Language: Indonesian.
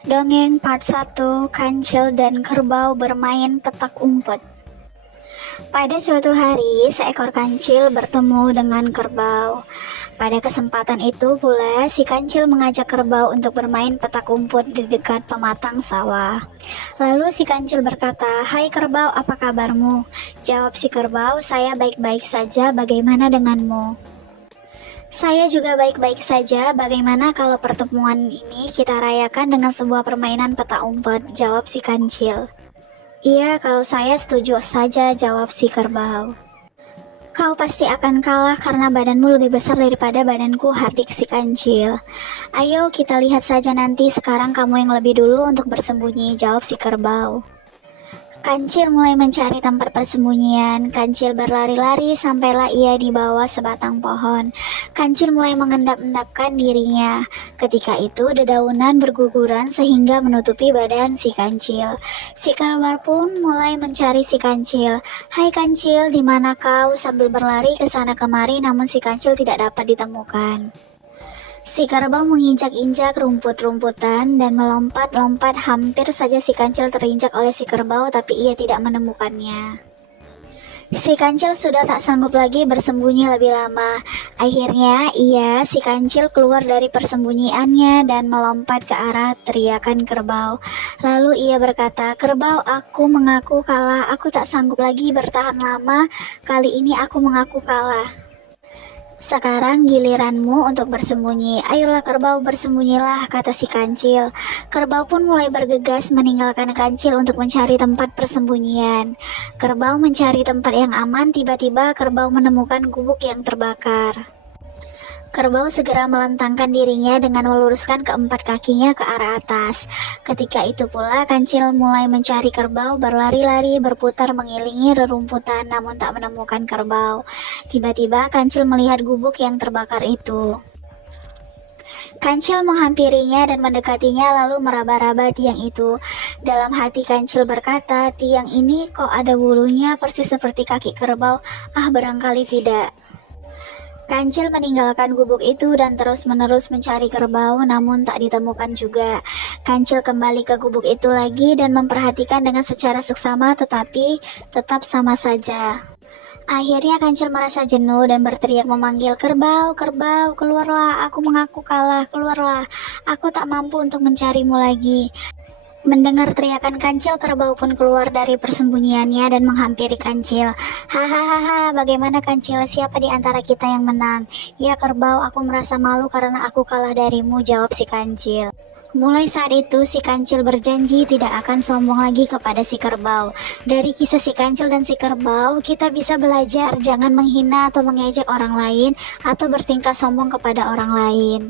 Dongeng part 1, Kancil dan Kerbau bermain petak umpet. Pada suatu hari, seekor kancil bertemu dengan kerbau. Pada kesempatan itu pula, si kancil mengajak kerbau untuk bermain petak umpet di dekat pematang sawah. Lalu si kancil berkata, "Hai kerbau, apa kabarmu?" Jawab si kerbau, "Saya baik-baik saja, bagaimana denganmu?" "Saya juga baik-baik saja. Bagaimana kalau pertemuan ini kita rayakan dengan sebuah permainan petak umpet?" jawab si kancil. "Iya, kalau saya setuju saja," jawab si kerbau. "Kau pasti akan kalah karena badanmu lebih besar daripada badanku," hardik si kancil. "Ayo kita lihat saja nanti, sekarang kamu yang lebih dulu untuk bersembunyi," jawab si kerbau. Kancil mulai mencari tempat persembunyian. Kancil berlari-lari sampailah ia di bawah sebatang pohon. Kancil mulai mengendap-endapkan dirinya. Ketika itu dedaunan berguguran sehingga menutupi badan si kancil. Si kerbau pun mulai mencari si kancil. "Hai kancil, di mana kau?" Sambil berlari ke sana kemari, namun si kancil tidak dapat ditemukan. Si kerbau menginjak-injak rumput-rumputan dan melompat-lompat, hampir saja si kancil terinjak oleh si kerbau, tapi ia tidak menemukannya. Si kancil sudah tak sanggup lagi bersembunyi lebih lama. Akhirnya si kancil keluar dari persembunyiannya dan melompat ke arah teriakan kerbau. Lalu ia berkata, "Kerbau, aku mengaku kalah. Aku tak sanggup lagi bertahan lama. Kali ini aku mengaku kalah. Sekarang giliranmu untuk bersembunyi. Ayolah kerbau, bersembunyilah," kata si kancil. Kerbau pun mulai bergegas meninggalkan kancil untuk mencari tempat persembunyian. Kerbau mencari tempat yang aman, tiba-tiba kerbau menemukan gubuk yang terbakar. Kerbau segera melentangkan dirinya dengan meluruskan keempat kakinya ke arah atas. Ketika itu pula kancil mulai mencari kerbau, berlari-lari berputar mengiringi rerumputan namun tak menemukan kerbau. Tiba-tiba kancil melihat gubuk yang terbakar itu. Kancil menghampirinya dan mendekatinya lalu meraba-raba tiang itu. Dalam hati kancil berkata, "Tiang ini kok ada bulunya persis seperti kaki kerbau? Barangkali tidak." Kancil meninggalkan gubuk itu dan terus-menerus mencari kerbau, namun tak ditemukan juga. Kancil kembali ke gubuk itu lagi dan memperhatikan dengan secara seksama, tetapi tetap sama saja. Akhirnya kancil merasa jenuh dan berteriak memanggil, "Kerbau, kerbau, keluarlah, aku mengaku kalah, keluarlah, aku tak mampu untuk mencarimu lagi." Mendengar teriakan kancil, kerbau pun keluar dari persembunyiannya dan menghampiri kancil. "Hahaha, bagaimana kancil? Siapa di antara kita yang menang?" "Ya kerbau, aku merasa malu karena aku kalah darimu," jawab si kancil. Mulai saat itu si kancil berjanji tidak akan sombong lagi kepada si kerbau. Dari kisah si kancil dan si kerbau, kita bisa belajar jangan menghina atau mengejek orang lain atau bertingkah sombong kepada orang lain.